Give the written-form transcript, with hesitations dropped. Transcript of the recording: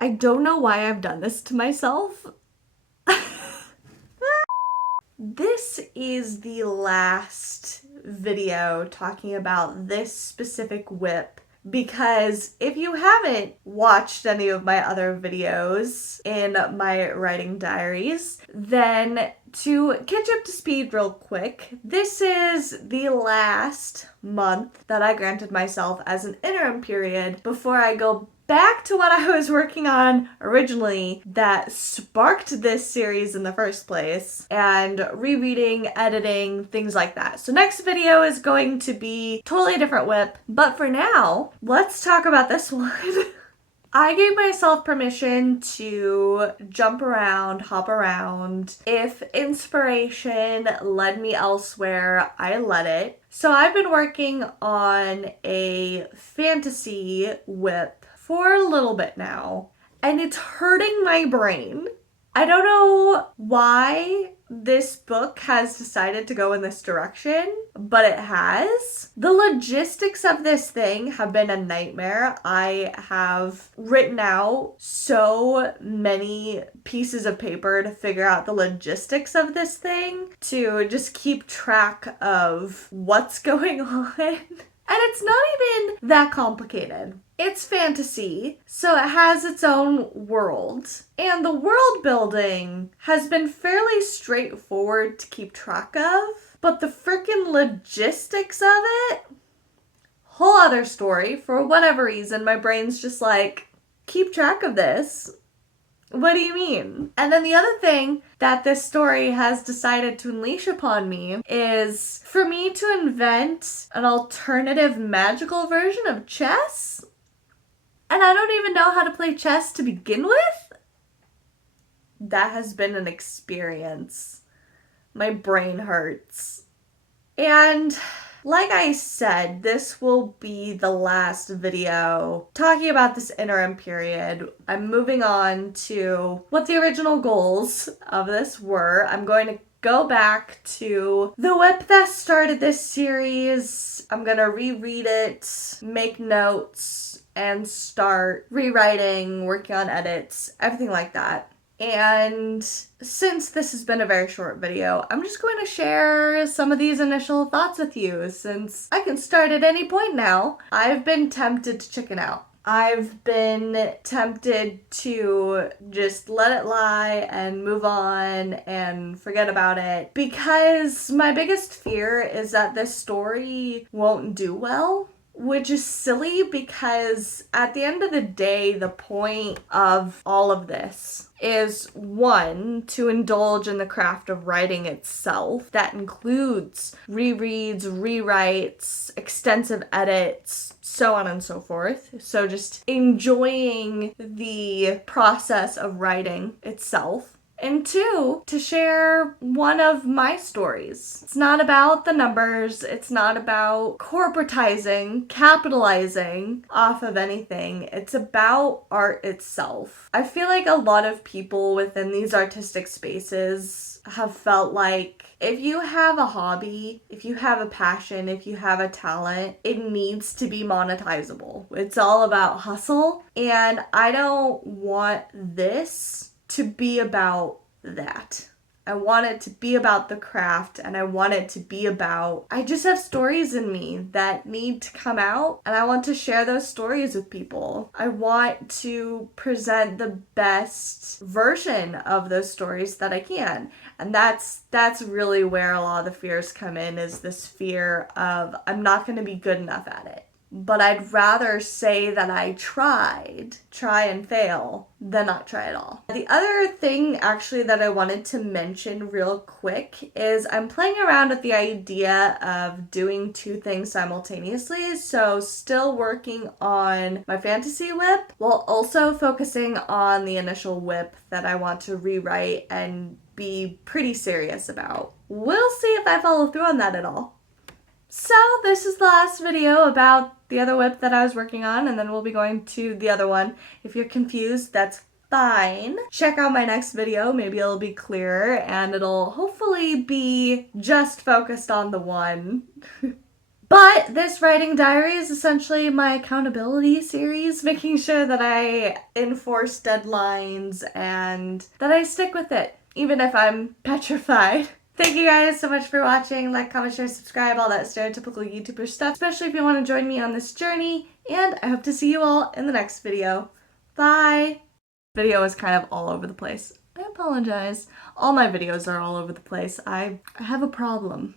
I don't know why I've done this to myself. This is the last video talking about this specific WIP because if you haven't watched any of my other videos in my writing diaries, then to catch up to speed real quick, this is the last month that I granted myself as an interim period before I go back to what I was working on originally that sparked this series in the first place, and rereading, editing, things like that. So next video is going to be totally different WIP, but for now, let's talk about this one. I gave myself permission to jump around, hop around. If inspiration led me elsewhere, I let it. So I've been working on a fantasy WIP for a little bit now, and it's hurting my brain. I don't know why this book has decided to go in this direction, but it has. The logistics of this thing have been a nightmare. I have written out so many pieces of paper to figure out the logistics of this thing, to just keep track of what's going on. And it's not even that complicated. It's fantasy, so it has its own world. And the world building has been fairly straightforward to keep track of. But the freaking logistics of it, whole other story. For whatever reason, my brain's just like, keep track of this. What do you mean? And then the other thing that this story has decided to unleash upon me is for me to invent an alternative magical version of chess. And I don't even know how to play chess to begin with. That has been an experience. My brain hurts. And like I said, this will be the last video talking about this interim period. I'm moving on to what the original goals of this were. I'm going to go back to the WIP that started this series. I'm gonna reread it, make notes, and start rewriting, working on edits, everything like that. And since this has been a very short video, I'm just going to share some of these initial thoughts with you, since I can start at any point now. I've been tempted to chicken out. I've been tempted to just let it lie and move on and forget about it, because my biggest fear is that this story won't do well. Which is silly, because at the end of the day, the point of all of this is, one, to indulge in the craft of writing itself. That includes rereads, rewrites, extensive edits, so on and so forth. So just enjoying the process of writing itself. And two, to share one of my stories. It's not about the numbers. It's not about corporatizing, capitalizing off of anything. It's about art itself. I feel like a lot of people within these artistic spaces have felt like if you have a hobby, if you have a passion, if you have a talent, it needs to be monetizable. It's all about hustle. And I don't want this to be about that. I want it to be about the craft, and I want it to be about, I just have stories in me that need to come out, and I want to share those stories with people. I want to present the best version of those stories that I can. And that's really where a lot of the fears come in, is this fear of I'm not going to be good enough at it. But I'd rather say that I try and fail, than not try at all. The other thing actually that I wanted to mention real quick is I'm playing around with the idea of doing two things simultaneously. So still working on my fantasy WIP while also focusing on the initial WIP that I want to rewrite and be pretty serious about. We'll see if I follow through on that at all. So this is the last video about the other WIP that I was working on, and then we'll be going to the other one. If you're confused, that's fine. Check out my next video, maybe it'll be clearer, and it'll hopefully be just focused on the one. But this writing diary is essentially my accountability series, making sure that I enforce deadlines and that I stick with it, even if I'm petrified. Thank you guys so much for watching. Like, comment, share, subscribe, all that stereotypical YouTuber stuff, especially if you want to join me on this journey. And I hope to see you all in the next video. Bye! Video is kind of all over the place. I apologize. All my videos are all over the place. I have a problem.